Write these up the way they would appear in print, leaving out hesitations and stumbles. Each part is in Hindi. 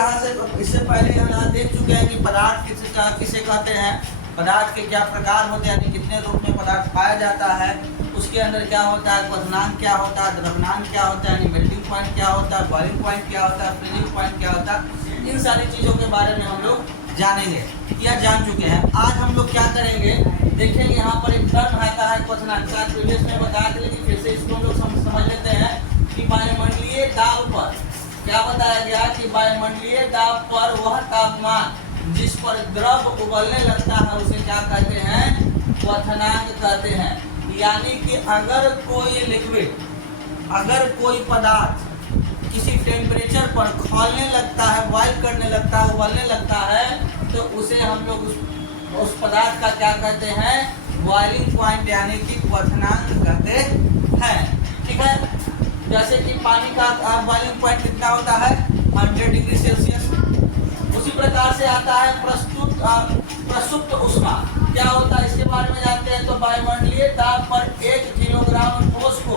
यहाँ से इससे पहले हम देख चुके हैं कि पदार्थ किसे कहते हैं, पदार्थ के क्या प्रकार होते हैं, यानी कितने रूप में पदार्थ पाया जाता है, उसके अंदर क्या होता है, क्वथनांक क्या होता है, द्रव्यमापक क्या होता है, यानी मेल्टिंग पॉइंट क्या होता है, बॉइलिंग पॉइंट क्या होता है, फ्रीजिंग पॉइंट क्या होता है, इन सारी चीज़ों के बारे में हम लोग जानेंगे या जान चुके हैं। आज हम लोग क्या करेंगे, देखेंगे यहाँ पर एक टर्म आता है क्वथनांक, प्रीवियस में बताया था लेकिन फिर से इसको हम लोग समझ लेते हैं कि वायुमंडलीय दाब पर क्या बताया गया कि वायुमंडलीय दाब पर वह तापमान जिस पर द्रव उबलने लगता है उसे क्या कहते हैं, क्वथनांक कहते हैं। यानी कि अगर कोई लिक्विड, अगर कोई पदार्थ किसी टेम्परेचर पर खौलने लगता है, बॉयल करने लगता है, उबलने लगता है, तो उसे हम लोग उस पदार्थ का क्या कहते हैं, बॉइलिंग पॉइंट यानी कि क्वथनांक कहते हैं। ठीक है, जैसे कि पानी का बॉइलिंग पॉइंट कितना होता है, 100 डिग्री सेल्सियस। उसी प्रकार से आता है प्रसुप्त ऊष्मा, क्या होता है इसके बारे में जानते हैं। तो वायुमंडलीय दाब पर 1 किलोग्राम ठोस को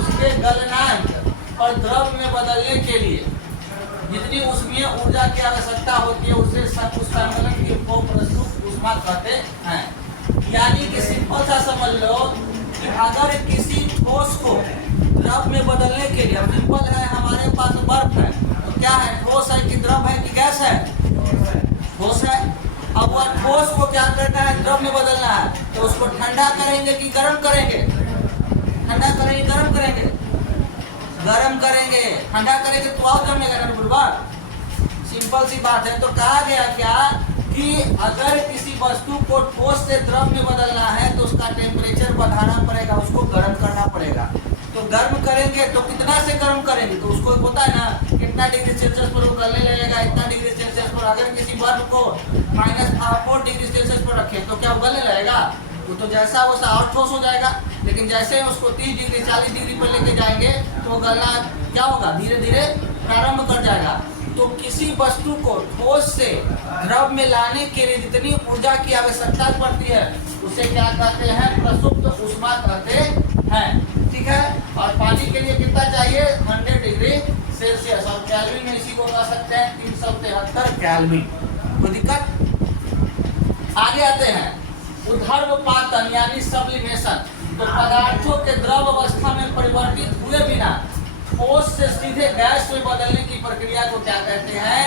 उसके गलनांक और द्रव में बदलने के लिए जितनी ऊष्मीय ऊर्जा की आवश्यकता होती है उसे उस सम्मेलन को प्रसुप्त ऊष्मा कहते हैं। यानी कि सिंपल सा समझ लो कि अगर किसी ठोस को द्रव में बदलने के लिए, सिंपल है, हमारे पास बर्फ है तो क्या है, ठोस है कि द्रव है कि गैस है, ठोस है। अब वह ठोस को क्या करना है, द्रव में बदलना है, तो उसको ठंडा करेंगे कि गर्म करेंगे, ठंडा करेंगे गर्म करेंगे, गर्म करेंगे, ठंडा करेंगे तो और जमेगा ना बुढ़वा, सिंपल सी बात है। तो कहा गया क्या कि अगर किसी वस्तु को ठोस से द्रव में बदलना है तो उसका टेम्परेचर बढ़ाना पड़ेगा, उसको गर्म करना पड़ेगा। तो गर्म करेंगे तो कितना से गर्म करेंगे, तो उसको होता है ना कितना डिग्री सेल्सियस पर उबलने लगेगा, इतना डिग्री सेल्सियस पर। अगर किसी बर्फ को -4 डिग्री सेल्सियस पर रखें तो क्या उबलने लगेगा, वो तो जैसा वैसा और ठोस हो जाएगा। लेकिन जैसे ही उसको 30 डिग्री 40 डिग्री पर लेके जाएंगे तो गलना क्या होगा, धीरे धीरे प्रारंभ कर जाएगा। तो किसी वस्तु को ठोस से द्रव में लाने के लिए जितनी ऊर्जा की आवश्यकता पड़ती है उसे क्या कहते हैं, प्रसुप्त ऊष्मा कहते हैं। ठीक है, और पानी के लिए कितना चाहिए, 100 डिग्री सेल्सियस, और केल्विन में इसी को कह सकते हैं 373 केल्विन। कोई दिक्कत। आगे आते हैं ऊर्ध्वपातन यानी सब्लिमेशन। तो पदार्थों के द्रव अवस्था में परिवर्तित हुए बिना ठोस से सीधे गैस में बदलने की प्रक्रिया को क्या कहते हैं,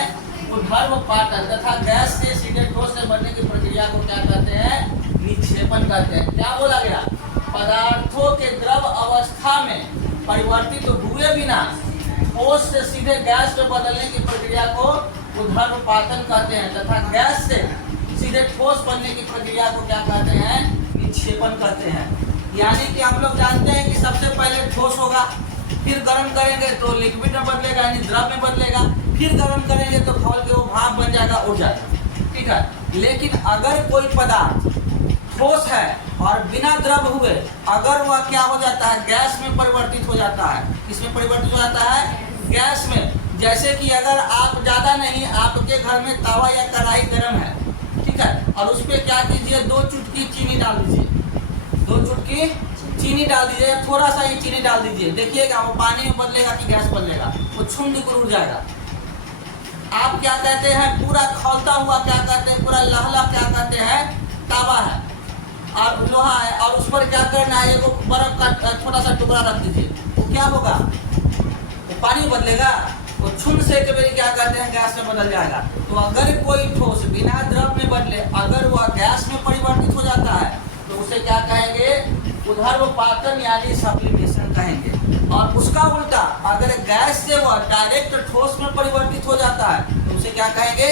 ऊर्ध्वपातन, तथा गैस से सीधे ठोस में बनने की प्रक्रिया को क्या कहते हैं, निक्षेपण कहते हैं। क्या बोला गया, पदार्थों के द्रव अवस्था में परिवर्तित हुए बिना ठोस से सीधे गैस में बदलने की प्रक्रिया को ऊर्ध्वपातन कहते हैं, तथा गैस से सीधे ठोस बनने की प्रक्रिया को क्या कहते हैं, निक्षेपण कहते हैं। यानी कि हम लोग जानते हैं कि सबसे पहले ठोस होगा, फिर गर्म करेंगे तो लिक्विड में बदलेगा यानी द्रव में बदलेगा, फिर गर्म करेंगे तो खौल के वो भाप बन जाएगा, उड़ जाएगा। ठीक है, लेकिन अगर कोई पदार्थ ठोस है और बिना द्रव हुए अगर वह क्या हो जाता है, गैस में परिवर्तित हो जाता है, किसमें परिवर्तित हो जाता है, गैस में। जैसे कि अगर आप ज़्यादा नहीं, आपके घर में तवा या कढ़ाई गर्म है, ठीक है, और उस पर क्या कीजिए, 2 चुटकी चीनी डाल दीजिए, 2 चुटकी चीनी डाल दीजिए, थोड़ा सा ही चीनी डाल दीजिए, देखिएगा वो पानी में बदलेगा कि गैस बदलेगा, वो छुंद कर उड़ जाएगा। आप क्या कहते हैं, पूरा खौलता हुआ क्या कहते हैं, पूरा लहला क्या कहते हैं, तावा है और लोहा है, और उस पर क्या करना है, वो बर्फ का छोटा सा टुकड़ा रख दीजिए, वो क्या होगा, वो पानी में बदलेगा, वो छुंद से के क्या कहते हैं, गैस में बदल जाएगा। तो अगर कोई ठोस बिना द्रव में बदले अगर वह गैस में परिवर्तित हो जाता है तो उसे क्या कहेंगे, ऊर्ध्वपातन यानी सब्लिमेशन कहेंगे। और उसका उल्टा अगर गैस से वह डायरेक्ट ठोस में परिवर्तित हो जाता है तो उसे क्या कहेंगे,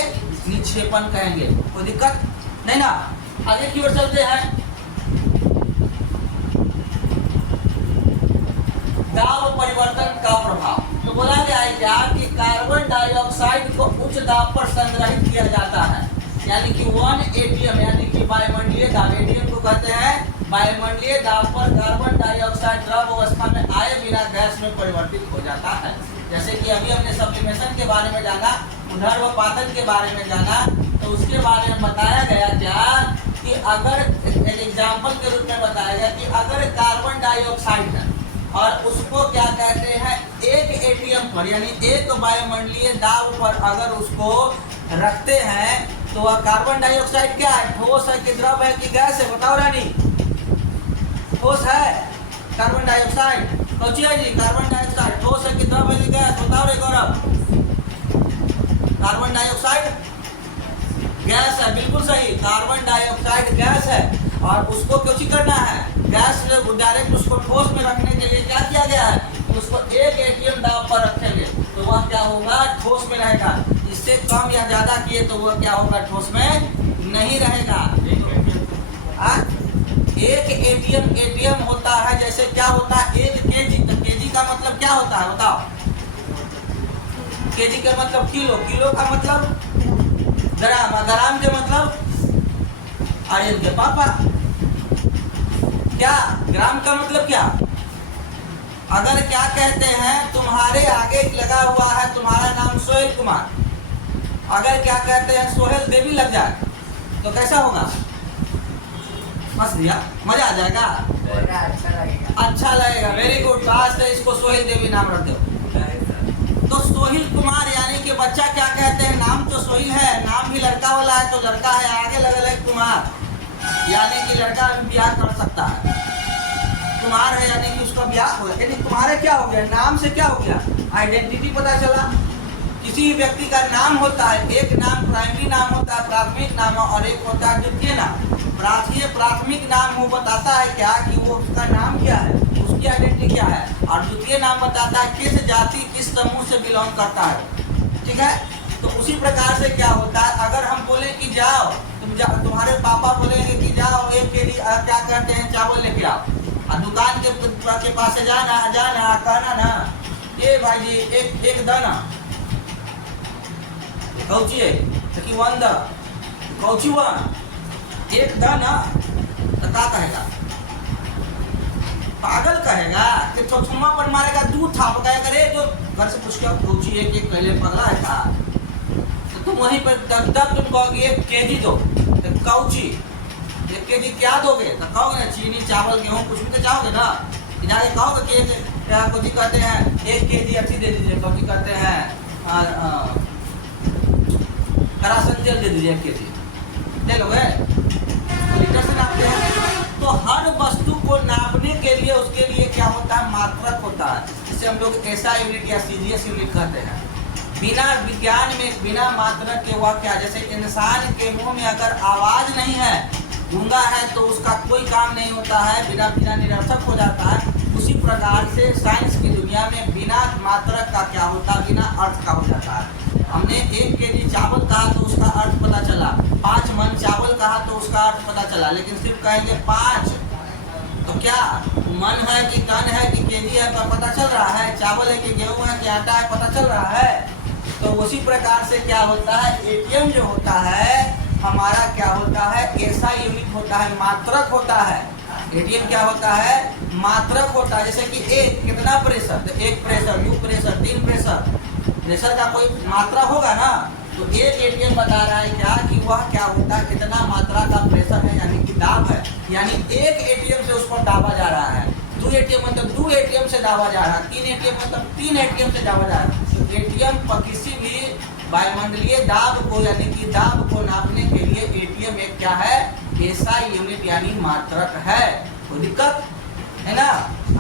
निक्षेपण कहेंगे। कोई दिक्कत नहीं ना। आगे की ओर चलते हैं। दाब परिवर्तन का प्रभाव। तो बोला गया है क्या कि कार्बन डाइऑक्साइड को उच्च दाब पर संग्रहित किया जाता है, यानी कि 1 atm यानी कि वायुमंडलीय दाब, एटीएम को कहते हैं वायुमंडलीय दाब पर कार्बन डाइऑक्साइड द्रव अवस्था में आए बिना गैस में परिवर्तित हो जाता है। जैसे कि अभी हमने सब्लिमेशन के बारे में जाना, ऊर्ध्वपातन के बारे में जाना, तो उसके बारे में बताया गया क्या कि अगर एक एग्जाम्पल के रूप में बताया गया कि अगर कार्बन डाइऑक्साइड है और उसको क्या कहते हैं एक एटीएम पर यानी एक वायुमंडलीय दाब पर अगर उसको रखते हैं तो वह कार्बन डाइऑक्साइड क्या है, ठोस है कि द्रव है कि गैस है, बताओ रानी। ठोस है कार्बन डाइऑक्साइड, सोचिए जी, कार्बन डाइऑक्साइड ठोस है कि द्रव है कि गैस, बताओ रे गौरव। कार्बन डाइऑक्साइड गैस है, बिल्कुल सही, कार्बन डाइऑक्साइड गैस है। और उसको क्यों करना है, गैस डायरेक्ट उसको ठोस में रखने के लिए क्या किया गया है, उसको एक एटीएम दाब पर रखेंगे तो वह क्या होगा, ठोस में रहेगा। इससे कम या ज्यादा किए तो वह क्या होगा, ठोस में नहीं रहेगा। एक एटीएम होता है, जैसे क्या होता है एक केजी, तो केजी का मतलब क्या होता है बताओ। केजी का मतलब किलो, किलो का मतलब ग्राम, ग्राम के मतलब आर्यन के पापा, क्या ग्राम का मतलब क्या। अगर क्या कहते हैं तुम्हारे आगे लगा हुआ है तुम्हारा नाम सोहेल कुमार, अगर क्या कहते हैं सोहेल देवी लग जाए तो कैसा होगा, बस दिया, मजा आ जाएगा, अच्छा लगेगा, वेरी गुड। आज से इसको सोहेल देवी नाम रख दो। तो सोहिल कुमार यानी कि बच्चा क्या कहते हैं, नाम तो सोहिल है, नाम भी लड़का वाला है तो लड़का है, आगे लगे कुमार यानी कि लड़का ब्याह कर सकता है। कुमार है यानी कि उसका ब्याह हो गया, यानी तुम्हारे क्या हो गया, नाम से क्या हो गया, आइडेंटिटी पता चला। किसी व्यक्ति का नाम होता है, एक नाम प्राइमरी नाम होता है, प्राथमिक नाम, और एक होता है द्वितीय नाम। प्राथमिक नाम वो बताता है क्या कि वो उसका नाम क्या है, उसकी आइडेंटिटी क्या है, और द्वितीय नाम बताता है किस जाति किस समूह से बिलोंग करता है, ठीक है। तो उसी प्रकार से क्या होता है, अगर हम बोले कि जाओ तुम्हारे पापा बोलेंगे कि जाओ एक केजी क्या कहते हैं चावल लेके आओ, और दुकान के पास से जाना कहना ना, ये भाई जी एक दाना कौची है कि वन द कौची वन एक दाना, तो क्या कहेगा, पागल कहेगा कि चौथुमा पर मारेगा, दूध था बताएगा, रे जो घर से पूछ के कौची एक पहले पगला है था, तो तुम वहीं पर तब तुम कहोगे एक केजी दो, तो कौची एक केजी क्या दोगे, तो कहोगे ना चीनी चावल गेहूँ कुछ भी तो चाहोगे ना, जाके कहोगे कि क्या कौची कहते हैं एक केजी अच्छी दे दीजिए, कौची कहते हैं करासन जल दे दीजिए एक केजी, ले लोगे, लीटर से नापते हैं। तो हर वस्तु को नापने के लिए उसके लिए क्या होता है, मात्रक होता है, जिसे हम लोग ऐसा यूनिट या सीजीएस यूनिट कहते हैं। बिना विज्ञान में बिना मात्रक के वह क्या, जैसे इंसान के मुंह में अगर आवाज नहीं है, गूंगा है तो उसका कोई काम नहीं होता है, बिना निरर्थक हो जाता है। उसी प्रकार से साइंस की दुनिया में बिना मात्रक का क्या होता है, बिना अर्थ का हो जाता है। हमने एक केजी चावल कहा तो उसका अर्थ पता चला, 5 मन चावल कहा तो उसका अर्थ पता चला, लेकिन सिर्फ कहेंगे 5 तो क्या मन है कि टन है कि केजी है पर पता चल रहा है, चावल है कि गेहूं है कि आटा है पता चल रहा है। तो उसी प्रकार से क्या होता है, एटीएम जो होता है हमारा क्या होता है, ऐसा यूनिट होता है, मात्रक होता है। एटीएम क्या होता है, मात्रक होता है। जैसे कि एक कितना प्रेशर, तो एक प्रेशर, 2 प्रेशर, 3 प्रेशर, प्रेशर का कोई मात्रा होगा ना। तो एक एटीएम बता रहा है क्या कि वह क्या होता है, कितना मात्रा का प्रेशर है यानी कि दाब है, यानी एक एटीएम से उसको दाबा जा रहा है। 2 एटीएम मतलब 2 एटीएम से दाबा जा रहा है, 3 एटीएम मतलब 3 एटीएम से दाबा जा रहा है। तो एटीएम पर किसी भी वायुमंडलीय दाब को यानी कि दाब को नापने के लिए एटीएम एक क्या है, ऐसा यूनिट यानी मात्रक है। कोई दिक्कत है ना।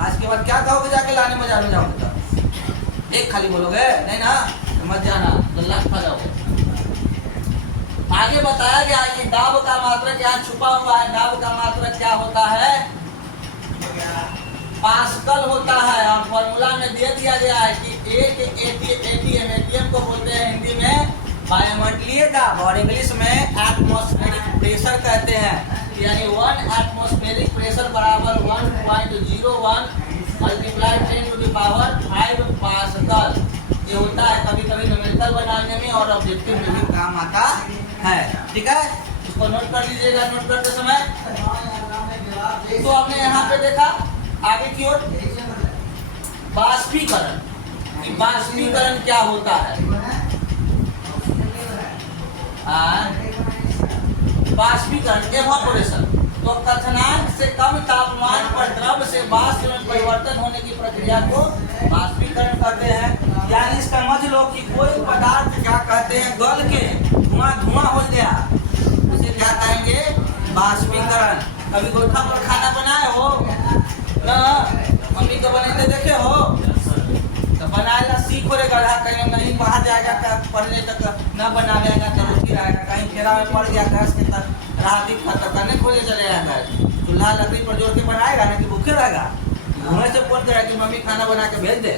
आज के बाद क्या कहोगे जाके लाने में जाओगे तब एक खाली बोलोगे नहीं ना, मत जाना, गल्ला खा जाओगे। आगे बताया गया कि दाब का मात्रक यहाँ छुपा हुआ है। दाब का मात्रक क्या होता है, पास्कल होता है। और फॉर्मूला में दे दिया गया है कि एक एटीएम को बोलते हैं हिंदी में वायुमंडलीय दाब, और इंग्लिश में एटमॉस्फेरिक प्रेशर कहते हैं। यानी 1 एटमॉस्फेरिक प्रेशर बराबर 1.01 मल्टीप्लाई 10⁵ पास्कल। ये होता है कभी कभी न्यूमेरिकल बनाने में और ऑब्जेक्टिव में भी काम आता है। ठीक है, इसको नोट कर लीजिएगा नोट करते समय। तो आपने यहाँ पे देखा आगे की ओर बाष्पीकरण, कि बाष्पीकरण क्या होता है। बाष्पीकरण एवापोरेशन, तो कथनांक से कम तापमान पर द्रव से वाष्प में परिवर्तन होने की प्रक्रिया को बाष्पीकरण करते हैं, यानी समझ लो कि कोई पदार्थ क्या कहते हैं गल के धुआं हो गया, उसे क्या कहेंगे? बाष्पीकरण। कभी गोइठा पर खाना बनाए हो ना? मम्मी को बनाते देखे हो? तो बनाएगा सीखो रे गधा, कहीं नहीं बाहर जाएगा पढ़ने तक न बनावेगा तो रोटी रहेगा, कहीं फेरा में पड़ गया गैस के तक राहत खत्म करने खोले चले आएगा, चूल्हा लकड़ी पर जोड़ के बनाएगा ना कि भूखे रहेगा? घूमने से फोन करेगा कि मम्मी खाना बना के भेज दे,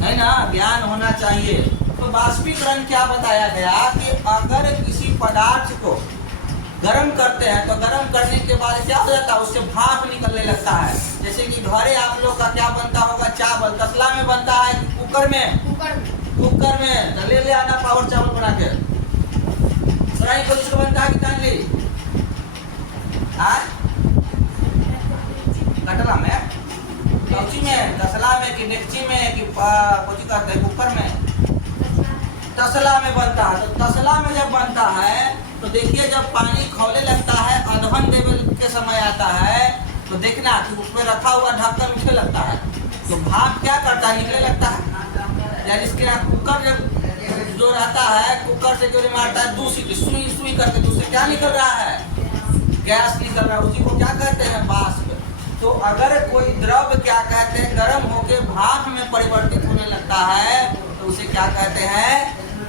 नहीं ना? ज्ञान होना चाहिए। तो बाष्पीकरण क्या बताया गया कि अगर किसी पदार्थ को गर्म करते हैं तो गर्म करने के बाद क्या हो जाता है? उससे भाप निकलने लगता है। जैसे कि घरे आप लोग का क्या बनता होगा? चावल तसला में बनता है कि कुकर में? कुकर में। तो ले आना पावर चावल बना के। सराई को जिसको बनता है कि कांगली? कटला में, कौची में, तसला में कि डेगची में कि कोची कहते हैं कुकर में? तसला में बनता है। तो तसला में जब बनता है तो देखिए जब पानी खौले लगता है, अधवन लेवल के समय आता है तो देखना कि उसमें रखा हुआ ढक्कन उठने लगता है, तो भाप क्या करता है? निकलने लगता है। यानी इसके कुकर जब जो रहता है, कुकर से जो मारता है दूसरी सुई सुई करके दूसरे क्या निकल रहा है? गैस निकल रहा है, उसी को क्या कहते हैं? बाष्प। तो अगर कोई द्रव क्या कहते हैं गर्म होकर भाप में परिवर्तित होने लगता है तो उसे क्या कहते हैं?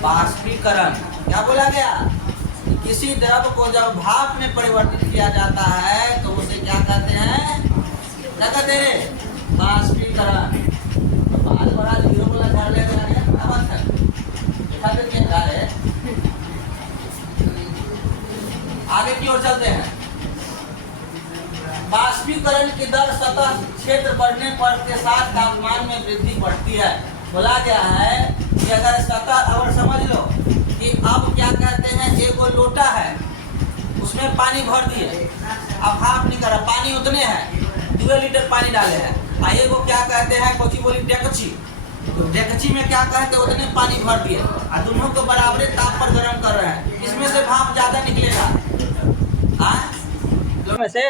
बाष्पीकरण। क्या बोला गया? किसी द्रव को जब भाप में परिवर्तित किया जाता है तो उसे क्या कहते हैं? क्या कहते हैं? बाष्पीकरण। तो आज बड़ा हीरो वाला झाड़ ले जा रहे हैं, आगे की ओर चलते हैं। बाष्पीकरण की दर सतह क्षेत्र बढ़ने पर के साथ तापमान में वृद्धि बढ़ती है। बोला गया है कि अगर सतह, और समझ लो कि अब क्या कहते हैं, एक लोटा है उसमें पानी भर दिए, अब भाप नहीं कर रहा, पानी उतने हैं, 2 लीटर पानी डाले हैं, और एक क्या कहते हैं, कोची बोली डेकची, तो डेकची में क्या कहते हैं उतने पानी भर दिए और दोनों को बराबर ताप पर गर्म कर रहे हैं, इसमें से भाप ज्यादा निकलेगा? में से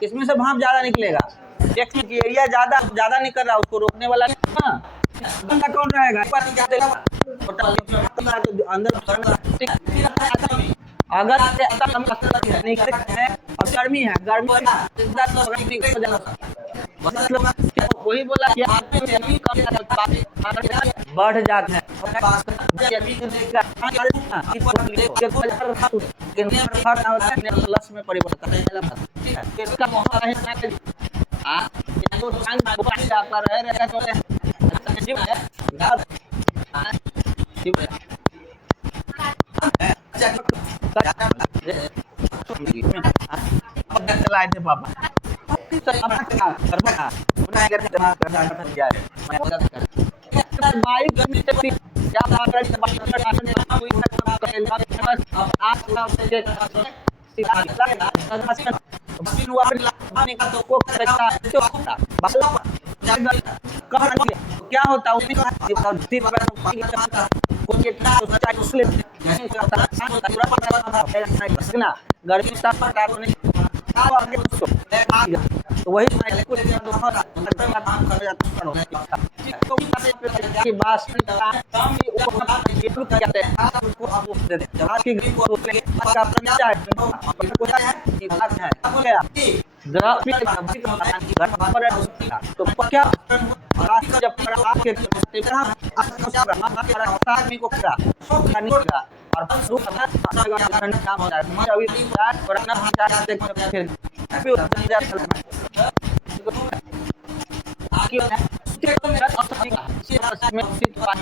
किसमें से भाप ज्यादा निकलेगा? डेकची की एरिया ज्यादा निकल रहा है, उसको रोकने वाला कौन रहेगा? अगर गर्मी है, वही बोला बढ़ जाते हैं, में परिवर्तन चलाए थे पापा। क्या होता गर्मी तो वही तो क्या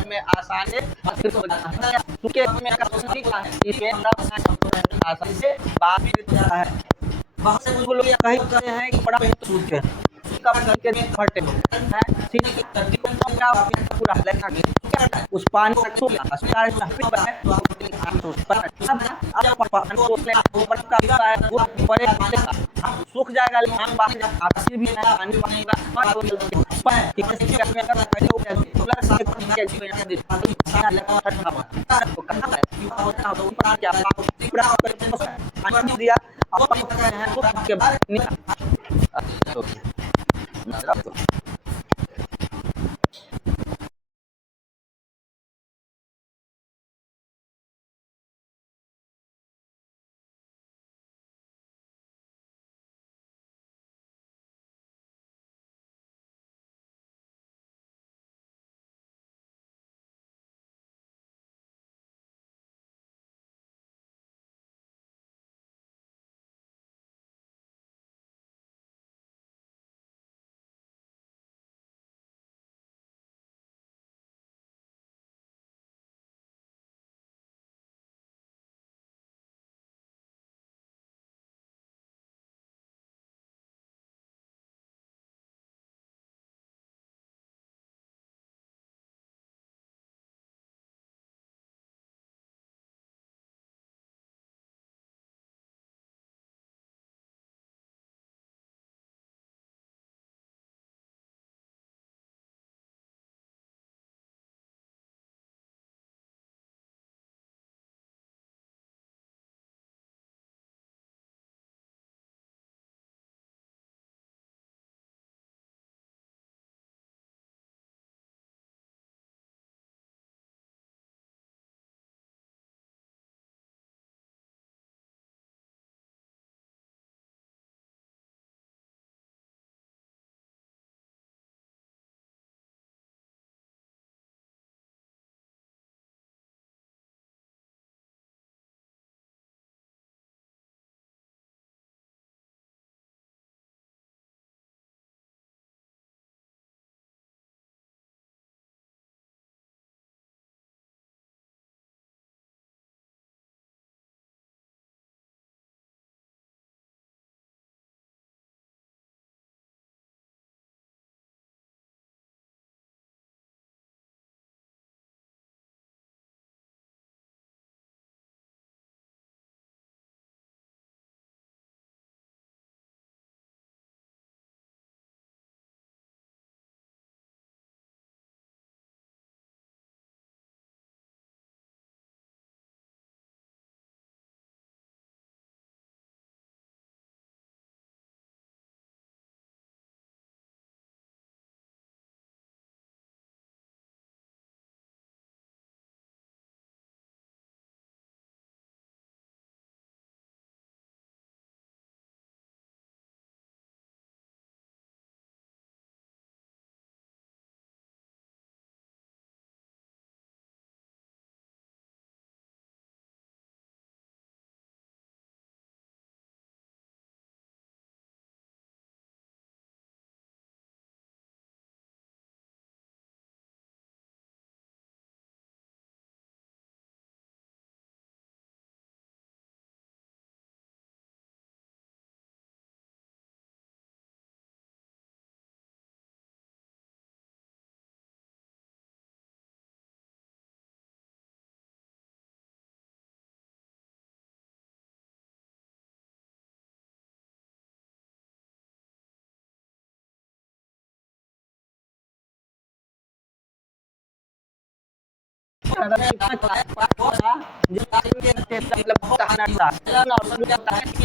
में आसानी से बहुत से लोग कहीं कहते हैं कि बड़ा सूद है उस पानी सूख जाएगा, दिया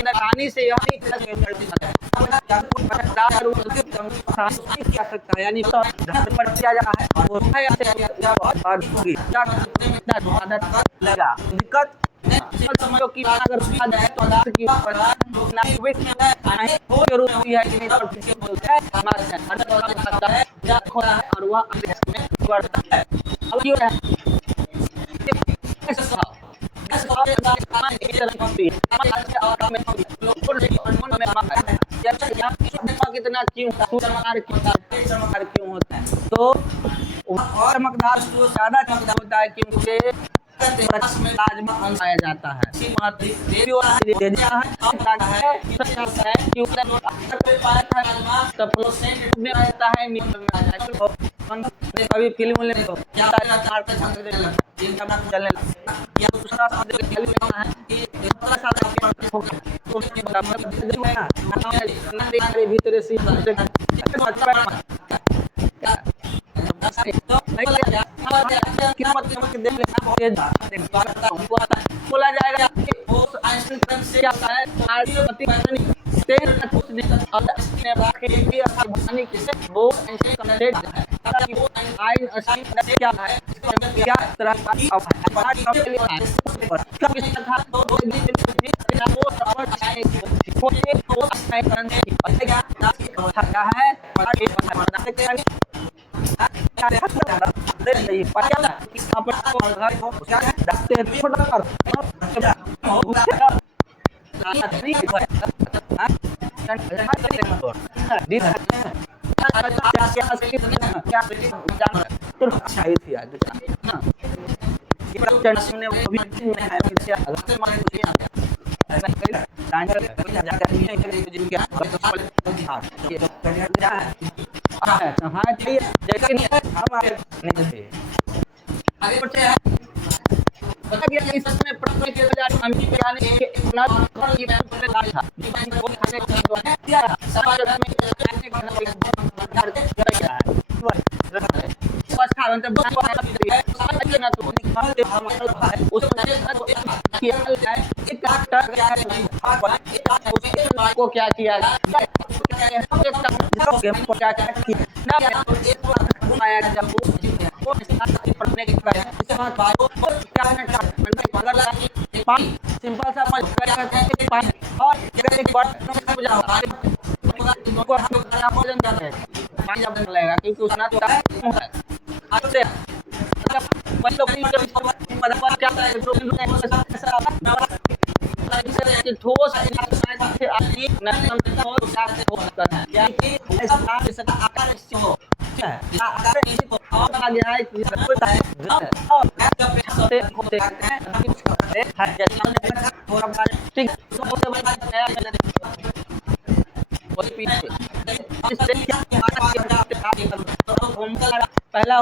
कहानी से यह क्या सकता है, यानी धर्म पर किया जा है लगा दिक्कत समझो कि अगर और वह कितना क्यों होता है, तो चमकदार ज्यादा चमकदार होता है क्योंकि राजमा पाया जाता है। कभी फिल्म भीतर से बोला जाएगा आगे बढ़ते हैं। बता गया इस समय प्रश्न के बारे में इतना था को क्या किया सिंपल सा पानी और लगेगा क्योंकि उसना तो ठोस पहला